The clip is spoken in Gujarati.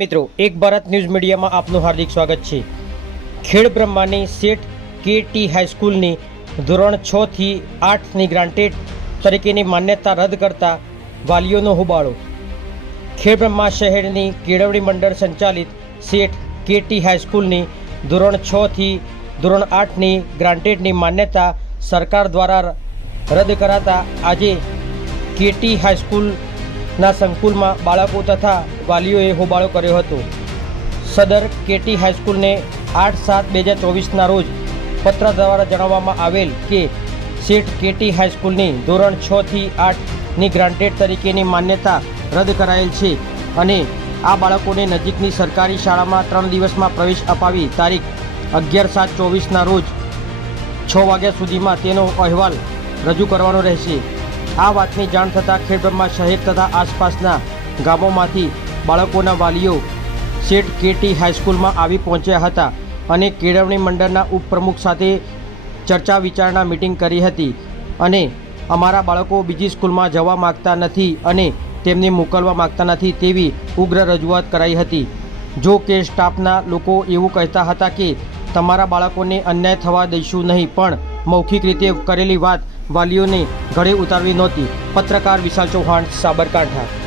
મિત્રો, એક ભારત ન્યૂઝ મીડિયામાં આપનું હાર્દિક સ્વાગત છે. ખેડ બ્રહ્માની સેઠ કે ટી હાઈસ્કૂલની ધોરણ છ થી આઠની ગ્રાન્ટેડ તરીકેની માન્યતા રદ કરતા વાલીઓનો હુબાળો. ખેડ બ્રહ્મા શહેરની કેળવણી મંડળ સંચાલિત સેઠ કે ટી હાઈસ્કૂલની ધોરણ છ થી ધોરણ આઠની ગ્રાન્ટેડની માન્યતા સરકાર દ્વારા રદ કરાતા આજે કેટી હાઈસ્કૂલના સંકુલમાં બાળકો તથા વાલીઓએ હોબાળો કર્યો હતો. સદર કેટી હાઈસ્કૂલને આઠ સાત બે હજાર ચોવીસના રોજ પત્ર દ્વારા જણાવવામાં આવેલ કે સેઠ કેટી હાઈસ્કૂલની ધોરણ છ થી આઠની ગ્રાન્ટેડ તરીકેની માન્યતા રદ કરાયેલ છે અને આ બાળકોને નજીકની સરકારી શાળામાં ત્રણ દિવસમાં પ્રવેશ અપાવી તારીખ અગિયાર સાત ચોવીસના રોજ છ વાગ્યા સુધીમાં તેનો અહેવાલ રજૂ કરવાનો રહેશે. આ વાતની જાણ થતાં ખેડબ્રહ્મા શહેર તથા આસપાસના ગામોમાંથી બાળકોના વાલીઓ શેઠ કેટી હાઈસ્કૂલમાં આવી પહોંચ્યા હતા અને કેળવણી મંડળના ઉપપ્રમુખ સાથે ચર્ચા વિચારણા મિટિંગ કરી હતી અને અમારા બાળકો બીજી સ્કૂલમાં જવા માગતા નથી અને તેમને મોકલવા માગતા નથી તેવી ઉગ્ર રજૂઆત કરાઈ હતી. જો કે સ્ટાફના લોકો એવું કહેતા હતા કે તમારા બાળકોને અન્યાય થવા દઈશું નહીં, પણ મૌખિક રીતે કરેલી વાત વાલીઓને ઘરે ઉતારવી નહોતી. પત્રકાર વિશાલ ચૌહાણ સાબરકાંઠા.